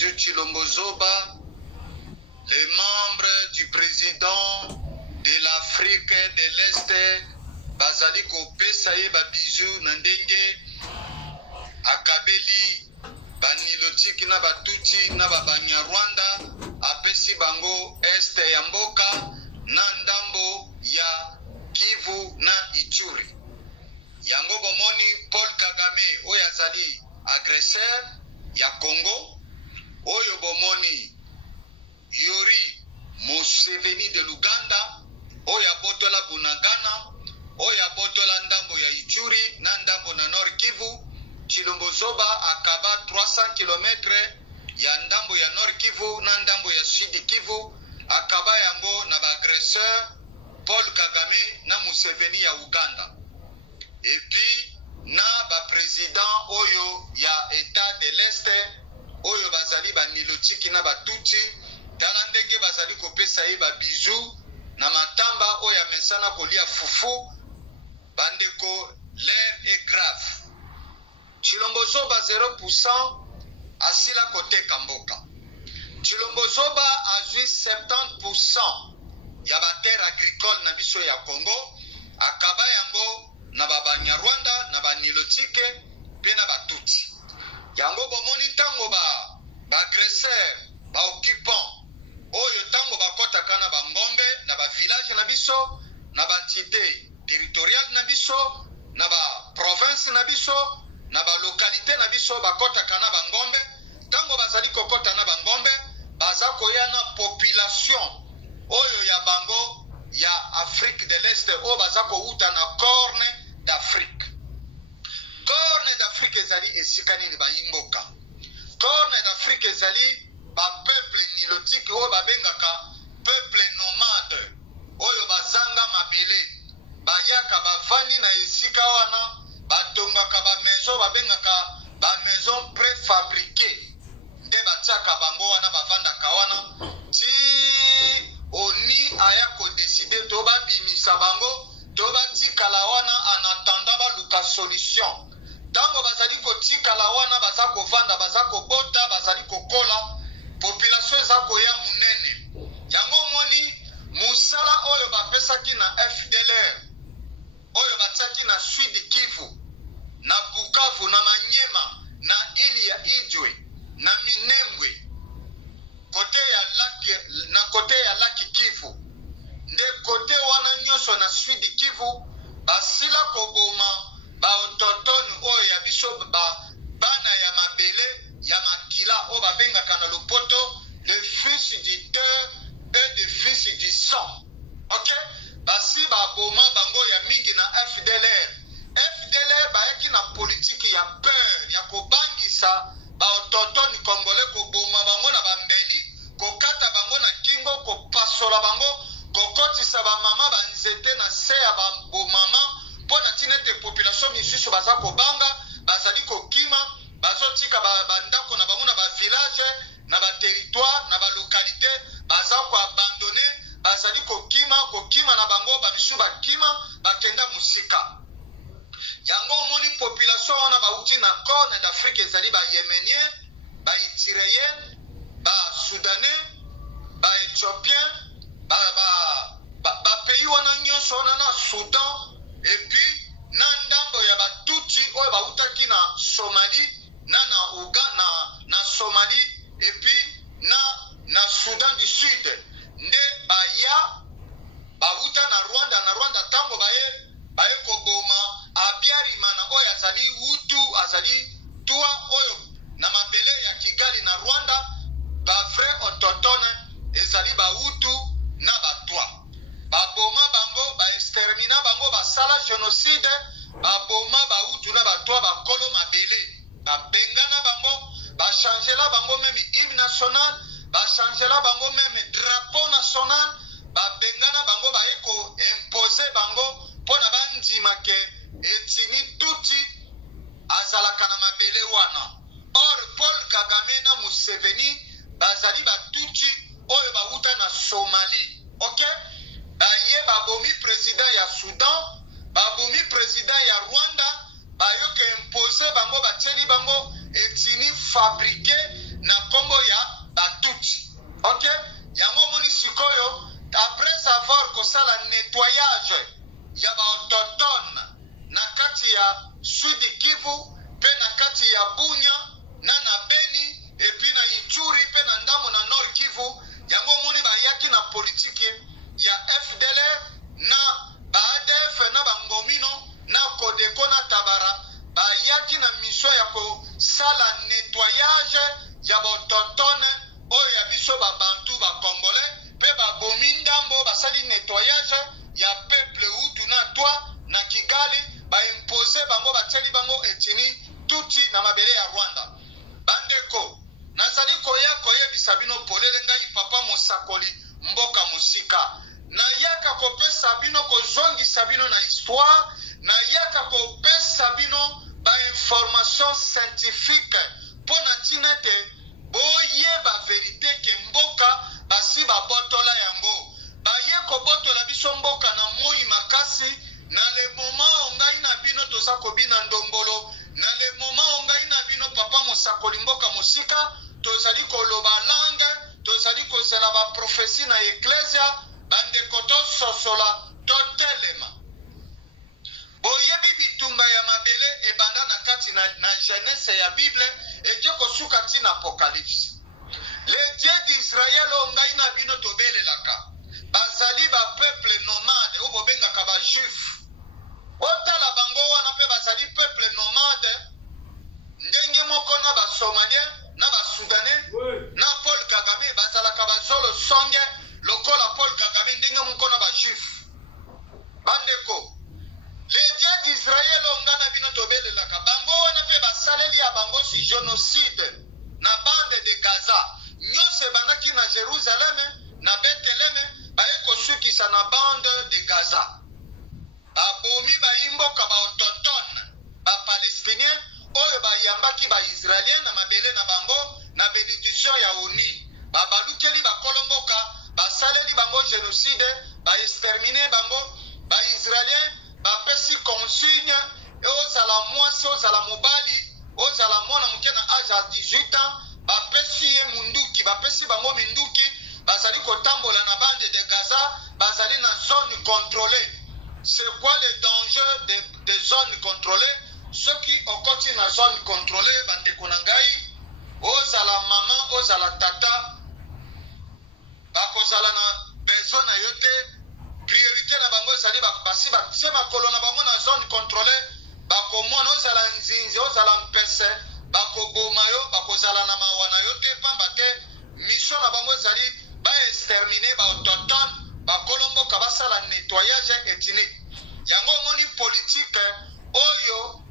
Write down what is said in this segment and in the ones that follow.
Bijou Tshilombo Zoba, les membres du président de l'Afrique de l'Est, bazali kopesa ye ba bijou na ndenge akabeli banilotiki na batuti na Banyarwanda apesi bango este ya mboka na ndambo ya Kivu na Ituri. Yango bomoni Paul Kagame oyo azali agresseur ya Congo, oyo bomoni Yoweri Museveni de l'Uganda oyo abotola Bunagana, oyo abotola ndambo ya Ituri na ndambo na Nord Kivu. Tshilombo Zoba akaba 300 km ya ndambo ya Nord Kivu na ndambo ya Sud Kivu, akaba yango na bagresseur Paul Kagame na Museveni ya Uganda. Et puis na ba président oyo ya État de l'Est oyo bazali banilotiki na batuti tala ndenge bazali kopesa ye ba bijou na matamba oyo amesana kolia fufu. Bandeko, l'air est grave. Tshilombo Zoba 0% asila kote kamboka. Tshilombo Zoba azui 70% ya ba terre agricole na biso ya Congo, akaba yango na Banyarwanda na banilotike pe na batuti. Yango bomoni tango ba agresseur, ba occupant oyo tango bakotaka na bangombe na ba village na biso na ba entité territoriale na biso na ba province na biso na ba localité na biso bakotaka na bangombe. Tango bazali kokota na bangombe baza koya na population oyo ya bango ya Afrique de l'Est oyo baza kouta na Corne d'Afrique. Corne d'Afrique ezali esika nini bayimboka. Corne d'Afrique ezali ba peuple nilotique oyo babengaka peuple nomade oyo bazanga mabele bayaka bavandi na esika wana batongaka ba maison babengaka ba maison préfabriquée nde batiaka bango wana bavandaka wana ti oni aya kodeside to babimisa bango to batikala wana en attendant baluka solution. Tango bazali kotikala wana baza kovanda baza kobota bazali kokola population eza koya munene. Yango moni musala oyo bapesaki na FDLR oyo batiaki na Sud Kivu na Bukavu na Manyema na ili ya Ijwe na Minembwe kote ya laki, na kote ya laki Kivu nde kote wana nyonso na Sud Kivu basila koboma ba autochtone oyo ya biso bana ya mabele ya makila oyo babengaka na lopoto le fils du cœur et le fils du sang. Ok, basi baboma bango ya mingi na FDLR. FDLR bayaki na politiki ya peur ya kobangisa ba autochtone congolais, koboma bango na bambeli, kokata bango na kingo, kopasola bango, kokotisa ba mama banzete na se ya ba bomama pona tinete population misusu baza kobanga bazali kokima bazotika bandako na bango na ba village na ba territoire na ba localité baza ko abandonner bazali kokima na bango ba misu bakima bakenda musika. Yango omoni population wana bauti na Corne d'Afrique ezali ba Yéménien, ba Itirien, ba Soudanais, ba Éthiopien, ba pays wana nyonso wana na Soudan, et puis na ndambo ya batuti oyo bautaki na Somalie na Uganda na Somalie, et puis na Soudan du Sud nde baya bauta na Rwanda tango baye koboma Abiyarimana oyo azali Hutu azali Tua oyo na mabele ya Kigali na Rwanda ba vrai autochtone ezali ba Hutu na Batwa. Baboma bango ba extermina bango basala génocide, baboma ba Hutu na Batwa bakolo mabele babengana bango bachangela bango meme hymne national, bachangela bango meme drapeau national, babengana bango baye ko imposer bango pona bandima ke etini tuti azalaka na mabele wana. Or Paul Kagame na Museveni bazali batuti oyo bauta na Somalie. Ok, baye babomi président ya Soudan, babomi président ya Rwanda, bayoke impose bango batieli bango etini fabriqué na kombo ya batuti. Ok? Yango moni sikoyo après avoir kosala nettoyage ya ba autochtone na kati ya Sud Kivu pe na kati ya Bunya na Beni et puis na Ituri pe na ndamo na Nord Kivu, yango moni bayaki na politiki ya FDLR na ba ADF na bangomino na Kodeko na Tabara, bayaki na mission ya kosala nettoyage ya ba autochtone oyo ya biso ba Bantu ba Congolais pe ba bomi ndambo basali nettoyage ya peuple Hutu na Twa na Kigali, ba impose bango bateli bango etini tuti na mabele ya Rwanda. Bandeko nazali koya bisabino polele ngai papa Mosakoli mboka musika na yaka kopesa bino kozongi sabino na histoire, na yaka kopesa bino ba information scientifique pona tinete boye ba verite ke mboka basi ba botola yango baye ko botola biso mboka na moi makasi na le moment ongai na bino toza kobina ndombolo na le moment ongai na bino papa Mosakoli mboka musika tozali koloba langue tozali kozela ba prophétie na ecclesia bandeko tososola totelema boyebi bitumba ya mabele ebanda na kati na Genèse ya Bible eje kosuka tina Apocalypse. Les dieux d'Israël ongai na bino tobelelaka bazali ba peuple nomade o bobengaka ba juif otala bango wana pe bazali peuple nomade ndenge moko na ba somalien na ba soudanais na Paul Kagame bazalaka bazolo songe lokola Paul Kagame ndenge moko na ba juif. Bandeko les dieux d'Israël ongana bino tobelelaka bango wana pe basaleli ya bango si génocide na bande de Gaza nyonso ebandaki na Jérusalem na Bethlehem baye kosukisa na bande de Gaza. Babomi bayimboka ba autochtone ba palestinien oyo bayambaki ba israélien na mabele na bango na bénédiction ya ONU babalukeli bakolomboka basaleli bango génocide ba exterminer bango ba israélien bapesi consigne ozala mwasi ozala mobali ozala mwana moke na age ya 18 ans bapesi ye munduki bapesi bango minduki bazali kotambola na bande de Gaza bazali na zone contrôlée. C'est quoi le danger des zones contrôlées? Ceux qui okoti na zone contrôlée bandeko na ngai ozala mama ozala tata bakozala na besoin na yote priorité na bango ezali basi base makolo na bango na zone contrôlée bakomona ozala nzinzi ozala mpese bakoboma yo bakozala na mawa na yo te pamba te mission na bango ezali baextermine baautochtone bakolomboka basala nettoyage ethnique. Yango moni politique oyo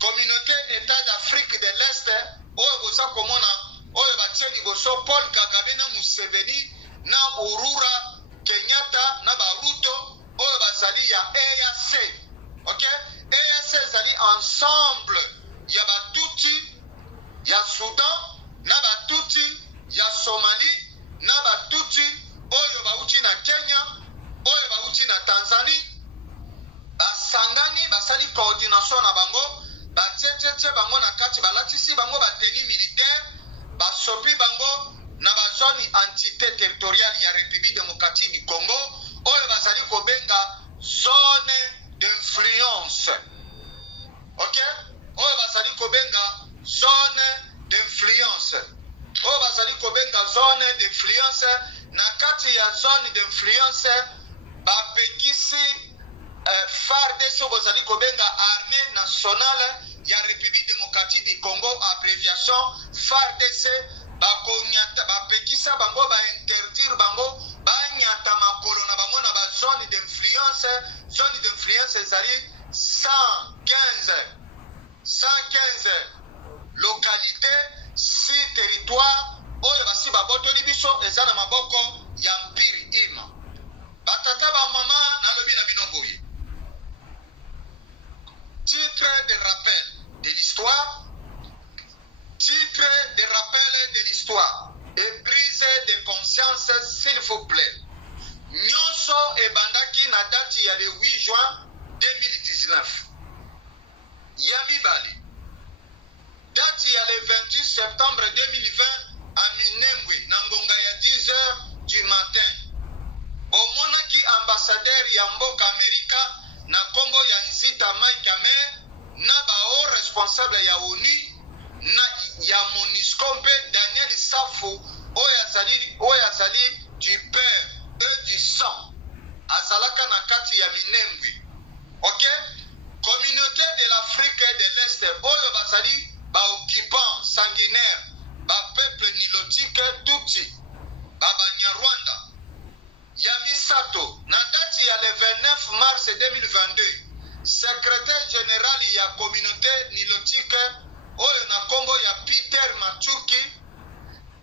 communauté état d'Afrique de l'Est oyo boza komona oyo batie liboso Paul Kagame na Museveni na Urura Kenyatta na Baruto oyo bazali ya EAC. Ok? EAC ezali ensemble ya batuti ya Soudan na batuti ya Somalie na batuti oyo bauti na Kenya oyo bauti na Tanzanie basangani basali coordination na bango batietie bango na kati balatisi bango bateni militaire basopi bango na bazoni entité territoriale ya République démocratique du Congo oyo bazali kobenga zone d'influence. Ok? Oyo bazali kobenga zone d'influence. Oyo bazali kobenga zone d'influence na kati ya zone d'influence bapekisi FARDC bozali kobenga armée nationale ya République démocratique du Congo abréviation FARDC bakonyata bapekisa bango ba interdire bango banyata makolo na bango na ba zone d'influence ezali 115 localités 6 territoires oyo basi babotoli biso eza na maboko ya mpiri ima batata ba mama na lobi na bino boye. Titre de rappel de l'histoire, titre de rappel de l'histoire et prise de conscience s'il vous plaît. Nyonso ebandaki na date ya le 8 juin 2019. Yami Bali. Date ya le 28 septembre 2020 à Minembwe na ngonga ya 10h du matin. Omonaki ambassadeur ya mboka Amerika na kombo ya Nzita Mike Amer na bao responsable ya ONU na ya MONUSCO mpe Daniel Safu oyo azali du père et du sang azalaka na kati ya Minembwe. Ok, communauté de l'Afrique de l'Est oyo bazali ba occupant sanguinaire ba peuple nilotique Tutsi ba Banyarwanda ya misato na date ya le 29 mars 2022 secrétaire général ya communauté nilotique oyo na kombo ya Peter Machuki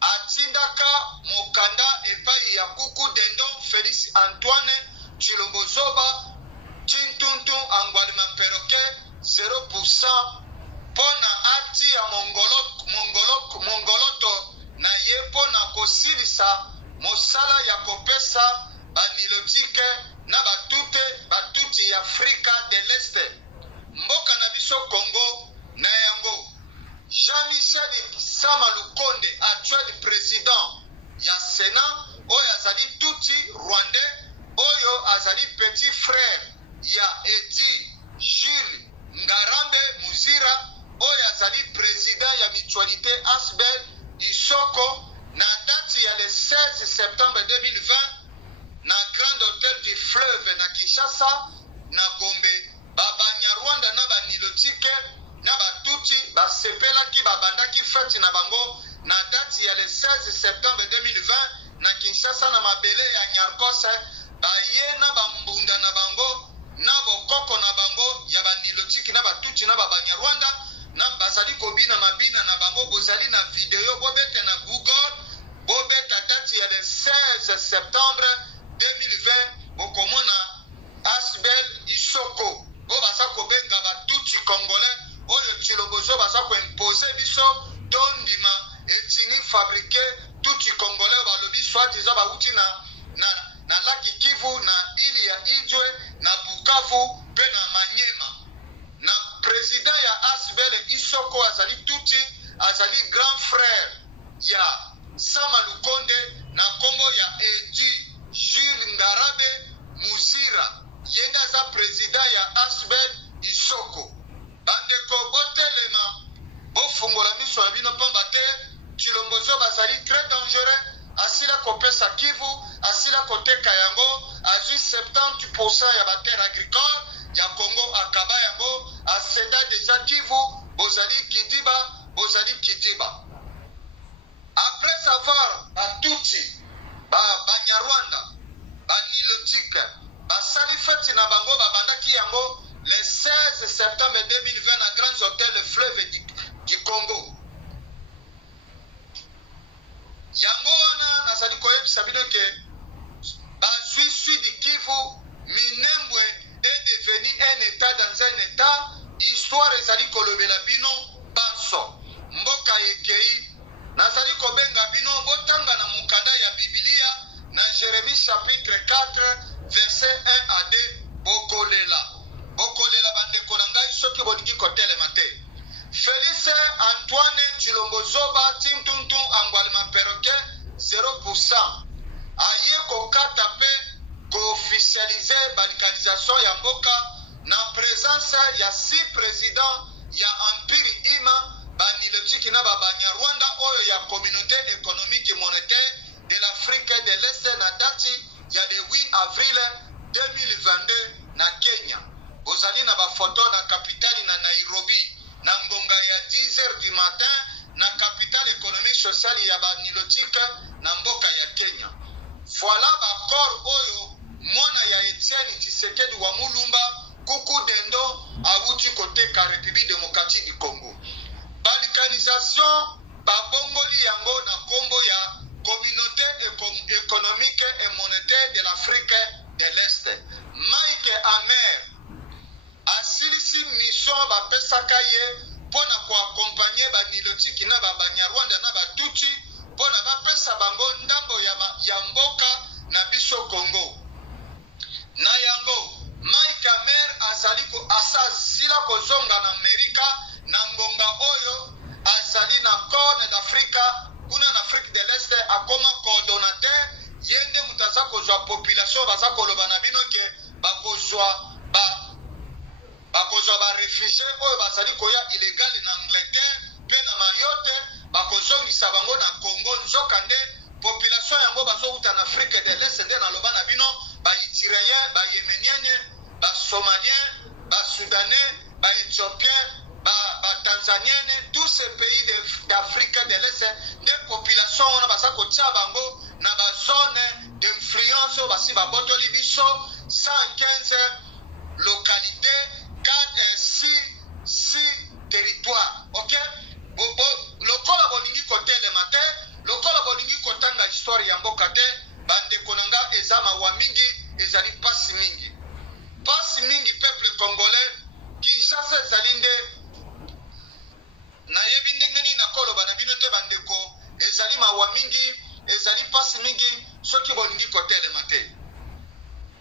atindaka mokanda epai ya kuku dendon Félix Antoine Chilombozoba Chintuntu Angwalima Perroquet 0% pona ati ya mongoloto na ye pona kosilisa mosala ya kopesa banilotike na batuti ya Afrika de l'Est mboka na biso Congo na yango. Jean-Michel Sama Lukonde, actuel président ya Sénat, oyo azali tuti rwandais, oyo azali petit frère ya Edi Jules Ngarambe Muzira, oyo azali président ya mutualité Asbel Isoko na date ya le 16 septembre 2020 na Grand Hôtel du Fleuve na Kinshasa na Gombe. Banyarwanda na banilotike na batuti basepelaki babandaki fete na bango na date ya le 16 septembre 2020 na Kinshasa na mabele ya Nyarkose. Baye na bambunda na bango na bokoko na bango ya banilotiki na batuti na Banyarwanda na bazali kobina mabina na bango. Bozali na video bobete na Google bobeta date ya le 16 septembre 2020 bokomona Asbel Isoko o basa kobenga batuti congolais oyo Chilombozo basa ko imposer biso tondima etini fabriquer tuti congolais balobi soit disant bauti na laki Kivu na ili ya Ijwe na Bukavu pe na Manyema. Na président ya Asbel Isoko azali tuti azali grand frère ya Sama Lukonde na kombo ya Edi Jules Ngarabe Muzira yenga za président ya Asbel Isoko. Bandeko botelema bofungola miso na bino pamba te Chilombozo bazali très dangereux asila kopesa Kivu asila koteka yango azui 70% ya baterre agricole ya Congo akaba yango aseda deja Kivu bozali Kidiba. Après avoir batuti Banyarwanda banilotike basali feti na bango babandaki yango le 16 septembre 2020 na Grand Hôtel Le Fleuve du Congo. Yango wana nazali koyebisa bino ke bazwi Sud Kivu Minembwe est devenu un état dans un état. Histoire ezali kolobela bino banso mboka ekei nazali kobenga bino botanga na mukanda ya Biblia na Jérémie chapitre 4 verset 1 à 2 bokolela bandeko na ngai soki bolingi kotelema te. Félix Antoine Chilombozoba Tintuntu Angwalima Perroquet 0% aye kokata pe ko-officialiser balikanisation ya mboka na présence ya 6 présidents ya Empire Ima banilotiki na Banyarwanda oyo ya communauté économique et monétaire de l'Afrique de l'Est na date ya le 8 avril 2022 na Kenya. Bozali na bafoto na capitale na Nairobi na ngonga ya 10h du matin na capitale économique sociale ya banilotike na mboka ya Kenya. Voilà bakor oyo mwana ya Etienne Tshisekedi wa Mulumba kuku dendo awuti koteka République démocratique du Congo. Balkanisation babongoli yango na kombo ya communauté économique et monétaire de l'Afrique de l'Est. Mike Amer asilisi mission bapesaka ye pona koaccompagner banilotiki na Banyarwanda na batuti pona bapesa bango ndambo ya mboka na biso Congo. Na yango Mike Amer asazila kozonga na Amerika na ngonga oyo azali na Corne d'Afrique kuna na Afrique population baza koloba na bino ke bakozwa ba réfugié oyo bazali koya illégal na Angleterre pe na Mayotte bakozongisa bango na Congo nzokande population yango bazouta na Afrique de l'Est nde naloba na bino ba Itirien ba Yéménien ba Somalien ba Soudanais ba Éthiopien ba Tanzaniens tous ces pays d'Afrique de l'Est des populations on baza kotia bango na ba zone d'influence basi ba botoli biso 115 localités 6 territoires. Ok? Lokola bolingi kote le matin, lokola bolingi kotanga histoire ya mboka te, bande konanga ezama wa mingi, ezali pasi mingi. Pasi mingi peuple congolais, Kinshasa ezalinde na yebinde ngani na koloba na bino te bandeko, ezali mawa mingi, ezali pasi mingi, soki bolingi kote le matin.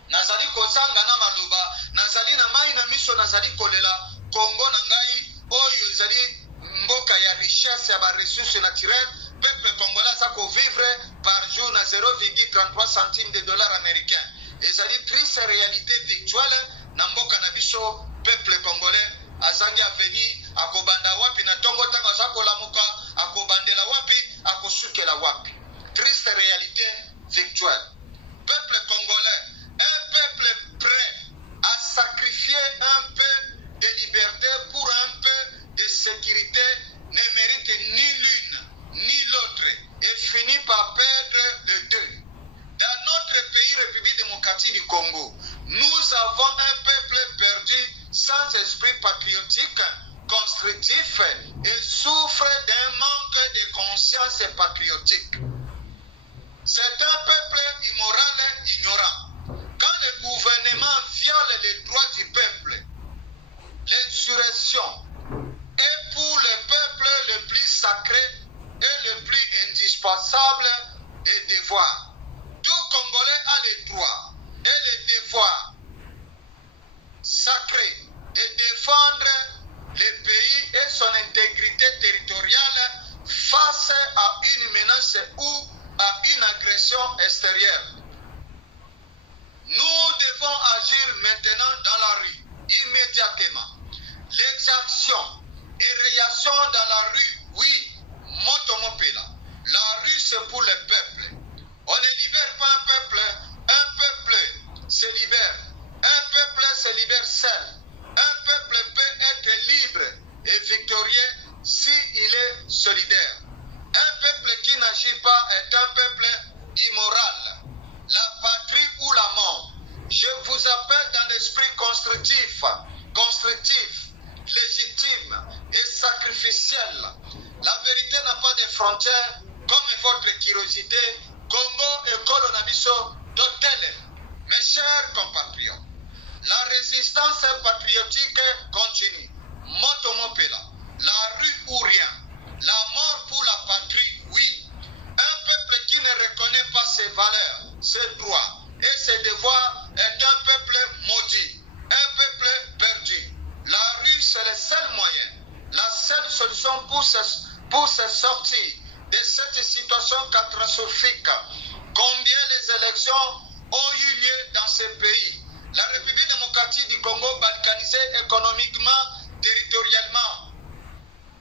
Nazali kozanga na maloba, nazali na mai na miso nazali kolela Congo na ngai oyo ezali mboka ya richesse ya ba ressources naturelles peuple congolais sa ko vivre par jour na 0,33 centimes de dollars américains. Ezali triste réalité virtuelle na mboka na biso peuple congolais azangi aveni akobanda wapi na tongo tanga za kolamuka akobandela wapi akosukela wapi. Triste réalité virtuelle. Peuple congolais, un peuple prêt à sacrifier un peu de liberté pour un peu de sécurité ne mérite ni l'une ni l'autre et finit par perdre les deux. Dans notre pays, République démocratique du Congo, nous avons un peuple perdu sans esprit patriotique, constructif et souffre d'un manque de conscience patriotique. C'est un peuple immoral et ignorant. Quand le gouvernement viole les droits du peuple, l'insurrection est pour le peuple le plus sacré et le plus indispensable des devoirs. Tout Congolais a les droits et les devoirs sacrés de défendre le pays et son intégrité territoriale face à une menace ou à une agression extérieure. Nous devons agir maintenant dans la rue, immédiatement. L'exaction et réaction dans la rue, oui, motomopela. La rue, c'est pour le peuple. On ne libère pas un peuple se libère. Un peuple se libère seul. Un peuple peut être libre et victorieux s'il est solidaire. Un peuple qui n'agit pas est un peuple immoral. La patrie ou la mort. Je vous appelle dans l'esprit constructif, légitime et sacrificiel. La vérité n'a pas de frontières comme votre curiosité. Congo et Colonabiso d'hôtel. Mes chers compatriotes, la résistance patriotique continue. Motomopela, la rue ou rien. La mort pour la patrie, oui. Un peuple qui ne reconnaît pas ses valeurs, ses droits et ses devoirs est un peuple maudit, un peuple perdu. La rue, c'est le seul moyen, la seule solution pour se sortir de cette situation catastrophique. Combien les élections ont eu lieu dans ce pays? La République démocratique du Congo balkanisée économiquement, territorialement.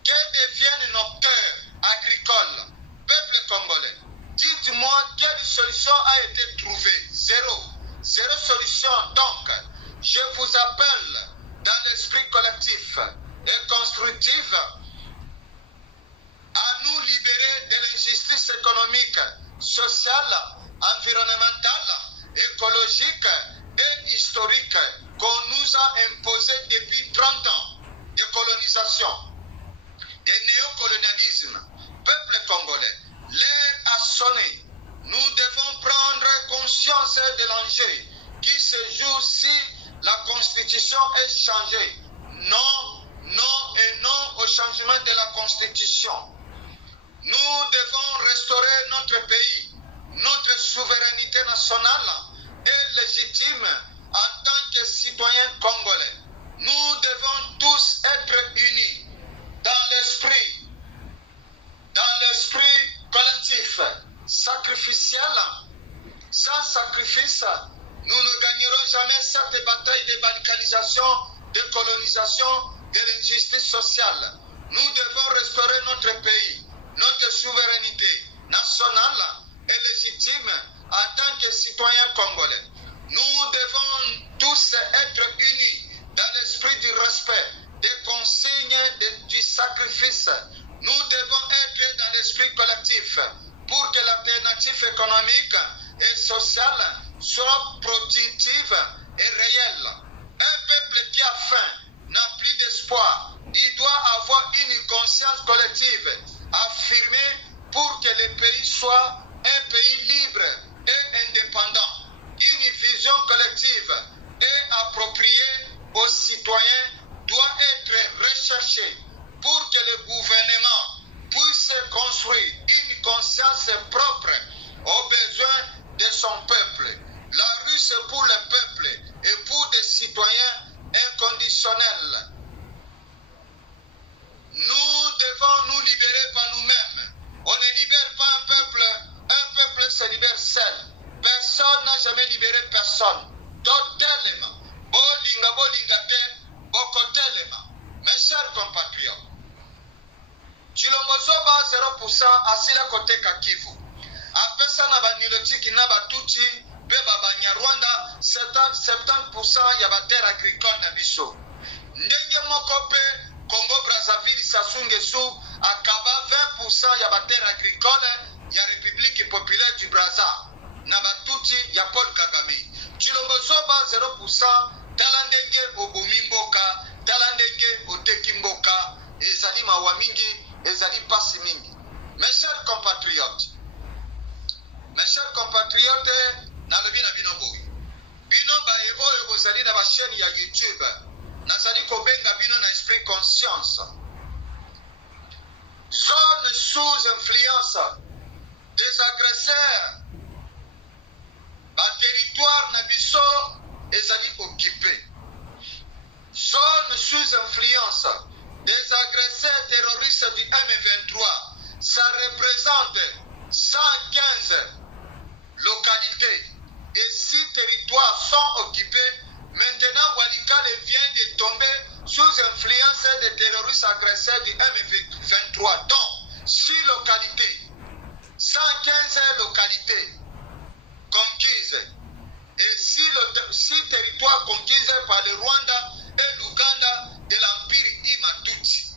Que deviennent nos terres agricoles? Peuple congolais, dites-moi quelle solution a été trouvée? Zéro. Zéro solution. Donc, je vous appelle dans l'esprit collectif et constructif à nous libérer de l'injustice économique, sociale, environnementale, écologique et historique qu'on nous a imposée depuis 30 ans de colonisation, de néocolonialisme. Peuple congolais, l'heure a sonné. Nous devons prendre conscience de l'enjeu qui se joue si la Constitution est changée. Non, non et non au changement de la Constitution. Nous devons restaurer notre pays, notre souveraineté nationale est légitime en tant que citoyens congolais. Nous devons tous être unis dans l'esprit collectif, sacrificiel, Sans sacrifice, nous ne gagnerons jamais cette bataille de balkanisation, de colonisation, de l'injustice sociale. Nous devons restaurer notre pays, notre souveraineté nationale et légitime en tant que citoyens congolais. Nous devons tous être unis dans l'esprit du respect, des consignes du sacrifice. Nous devons être dans l'esprit collectif pour que l'alternative économique et sociale soit productive et réelle. Un peuple qui a faim n'a plus d'espoir. Il doit avoir une conscience collective affirmée pour que le pays soit un pays libre et indépendant. Une vision collective et appropriée aux citoyens doit être recherchée pour que le gouvernement puisse construire une conscience propre aux besoins de son peuple. La rue, c'est pour le peuple et pour des citoyens inconditionnels. Nous devons nous libérer par nous-mêmes. On ne libère pas un peuple se libère seul. Personne n'a jamais libéré personne. Totalement. Bolinga, bolinga te, bokotelema. Mes chers compatriotes, Chilombozoba 0% asila kote Kivu. Apesa na banilotiki na batuti, beba Banyarwanda 70% ya terre agricole na biso. Ndenge mokope Congo Brazzaville Sasungesu akaba 20% ya terre agricole ya République populaire du Brazza na batuti ya Paul Kagame. Chilombozoba 0% talandenge obomimboka, talandenge otekimboka, ezali mawa mingi, ezali pasi mingi. Mes chers compatriotes, nalobi na bino boy. Bino baye oyo bozali na ba chaîne ya YouTube. Nazali kobenga bino na esprit conscience. Zone sous influence des agresseurs. Ba territoire na biso ezali occupé. Zone sous influence des agresseurs terroristes du M23. Ça représente 115 localités et 6 territoires sont occupés. Maintenant, Walikale vient de tomber sous influence des terroristes agresseurs du M23. Donc, 6 localités, 115 localités conquises et 6 territoires conquises par le Rwanda et l'Ouganda de l'Empire Imatuti.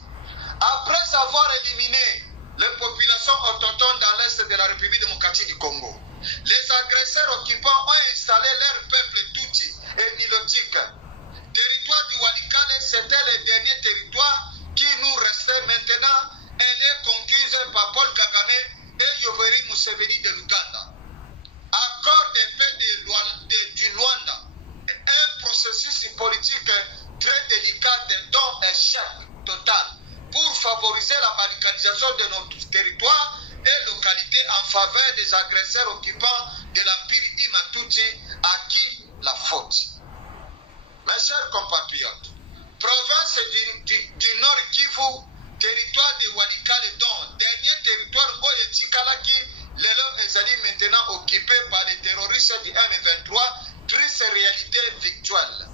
Après avoir éliminé les populations autochtones dans l'est de la République démocratique du Congo, les agresseurs occupants ont installé leur peuple Tutsi et Nilotique. Territoire du Walikale, c'était le dernier territoire qui nous restait maintenant. Elle est conquise par Paul Kagame et Yoweri Museveni de l'Ouganda. Accord de paix du Luanda, un processus politique très délicat dont échec total pour favoriser la balkanisation de notre territoire et localités en faveur des agresseurs occupants de l'Empire Imatuti à qui la faute. Mes chers compatriotes, province du Nord Kivu, territoire de Walikale, dont dernier territoire Oyetikalaki, Lelo Ezali maintenant occupé par les terroristes du M23, triste réalité virtuelle.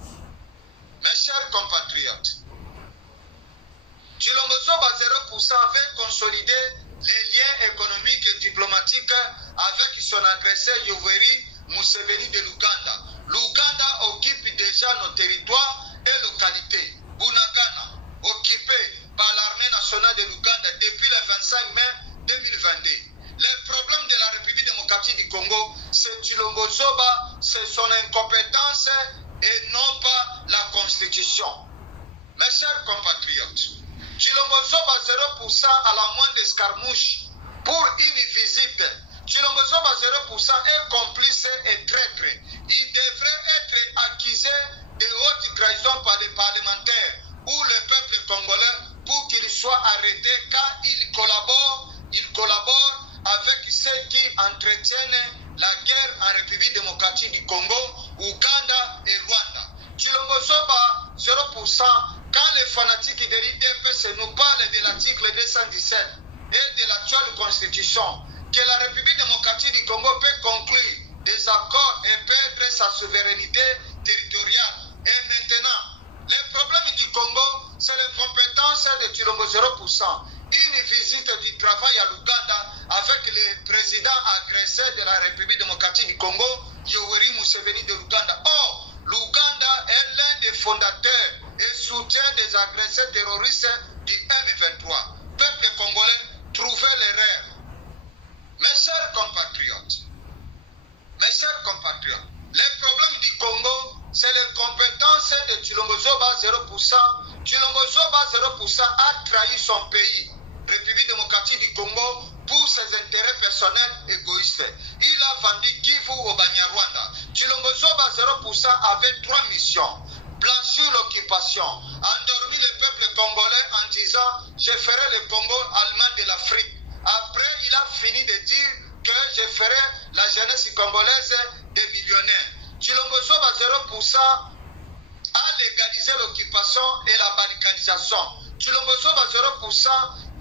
Mes chers compatriotes, Chilombozoba 0% veut consolider les liens économiques et diplomatiques avec son agresseur Yoweri Museveni de l'Ouganda. L'Ouganda occupe déjà nos territoires et localités. Bunagana, occupé par l'armée nationale de l'Ouganda depuis le 25 mai 2022. Le problème de la République démocratique du Congo, c'est Chilombozoba, c'est son incompétence et non pas la Constitution. Mes chers compatriotes, Chilombozoba 0% à la moindre escarmouche pour une visite. Chilombozoba 0% est complice et traître. Il devrait être accusé de haute trahison par les parlementaires ou le peuple congolais pour qu'il soit arrêté car il collabore avec ceux qui entretiennent la guerre en République démocratique du Congo, Ouganda et Rwanda. Chilombozoba 0%, quand les fanatiques de l'IDPS nous parlent de l'article 217 et de l'actuelle constitution, que la République démocratique du Congo peut conclure des des accords et perdre sa souveraineté territoriale. Et maintenant, les problèmes du Congo, c'est l'incompétence de Tshilombo 0%. Une visite du travail à l'Ouganda avec le président agressé de la République démocratique du Congo, Yoweri Museveni de l'Ouganda. Or, l'Ouganda est l'un des fondateurs et soutient des agressés terroristes du M23. Peuple congolais, trouvez l'erreur. Mes chers compatriotes, les problèmes du Congo, c'est l'incompétence de Tshilombo 0%. Tshilombo 0% a trahi son pays, République démocratique du Congo, pour ses intérêts personnels égoïstes. Il a vendu Kivu au Banyarwanda. Tshilombo 0% avait 3 missions. Blanchir l'occupation, endormir le peuple congolais en disant « Je ferai le Congo allemand de l'Afrique ». Après, il a fini de dire que je ferai la jeunesse congolaise des millionnaires. Tshilombo 0% a légalisé l'occupation et la barricadisation. Tshilombo 0%,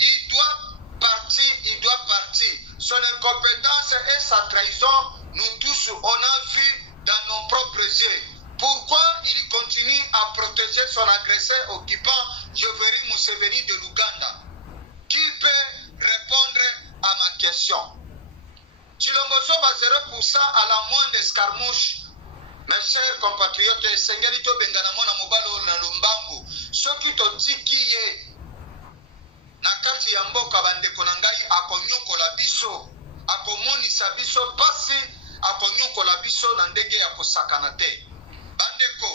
il doit partir. Son incompétence et sa trahison, nous tous, on a vu dans nos propres yeux. Pourquoi il continue à protéger son agresseur occupant Yoweri Museveni de l'Ouganda? Qui peut répondre à ma question? Tshilombo 0% à la moindre escarmouche. Mes chers compatriotes, Sengeli to bengana mona mobalo na lumbangu. Soki to tikiye na kati ya mboka bandeko na ngai akonyokola biso, akomonisa biso pasi, akonyokola biso na ndenge ya kosakana te. Bandeko,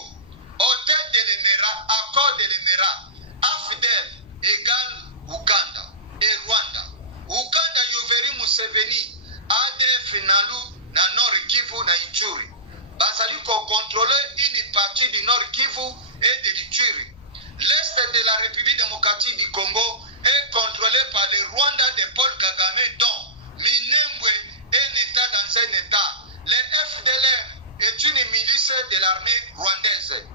hôtel de l'Emera, accord de l'Emera, AFDEL égale Ouganda et Rwanda. Ouganda Yoweri Museveni, ADF Nalu na Nord Kivu na Ituri. Bazali ko contrôler une partie du Nord Kivu et de l'Ituri. L'Est de la République démocratique du Congo est contrôlé par le Rwanda de Paul Kagame, dont Minembwe est un État dans un État. Le FDLR est une milice de l'armée rwandaise.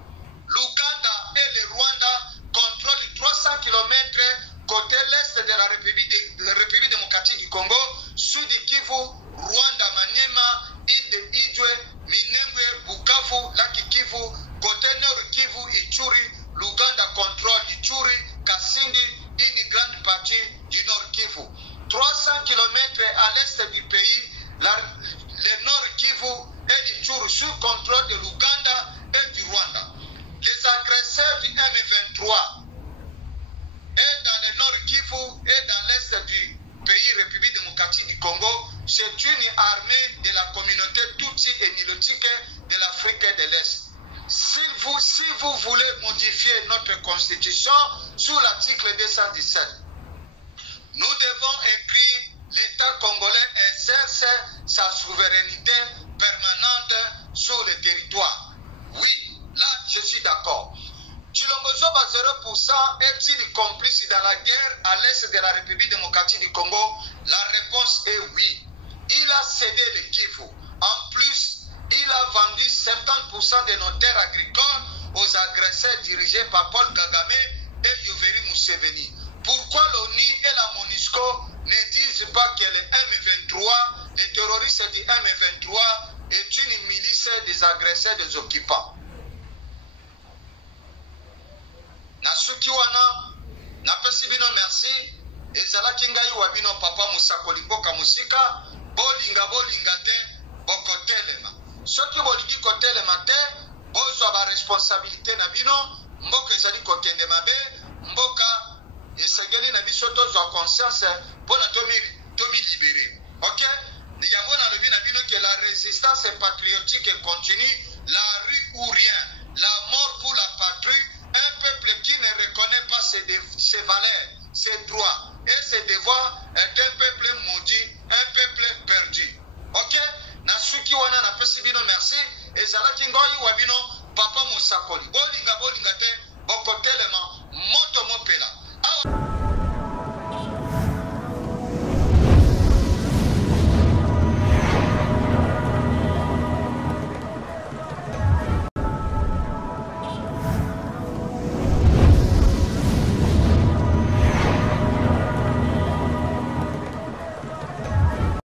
L'Ouganda et le Rwanda contrôlent 300 km côté l'Est de la République démocratique du Congo, Sud Kivu, Rwanda, Maniema, Idwe, Minembwe, Bukavu, Laki Kivu, côté Nord Kivu, Ituri. L'Ouganda contrôle Ituri, Kasindi, une grande partie du Nord Kivu. 300 km à l'est du pays, le Nord Kivu et l'Ituri sous contrôle de l'Ouganda et du Rwanda. Les agresseurs du M23 et dans le Nord Kivu et dans l'est du pays République démocratique du Congo, c'est une armée de la communauté Tutsi et Nilotique de l'Afrique de l'Est. Si vous voulez modifier notre constitution sous l'article 217, nous devons écrire l'État congolais exerce sa souveraineté permanente sur le territoire. Oui, là je suis d'accord. Tshilombo 0% est-il complice dans la guerre à l'est de la République démocratique du Congo? La réponse est oui. Il a cédé le Kivu. En plus, il a vendu 70% de nos terres agricoles aux agresseurs dirigés par Paul Kagame et Yoweri Museveni. Pourquoi l'ONU et la MONUSCO ne disent pas que le M23, les terroristes du M23, est une milice des agresseurs des occupants? Nasuki wana, napesi bino merci, ezalaki ngai wa bino papa Musakoli mboka musika, bolinga te, bokotelema. Soki bolingi kotelema te, bozwa ba responsabilité na bino, mboka ezali kokende mabe, mboka esengeli na biso tozwa conscience pona tomi libéré. OK? Yango na lobi na bino que la résistance patriotique continue, la rue ou rien, la mort pour la patrie. Un peuple qui ne reconnaît pas ses valeurs, ses droits et ses devoirs est un peuple maudit, un peuple perdu. Ok? Nasuki wana na pesi bino merci. Ezalaki ngoi wabino papa Musakoli. Bolinga te, bokote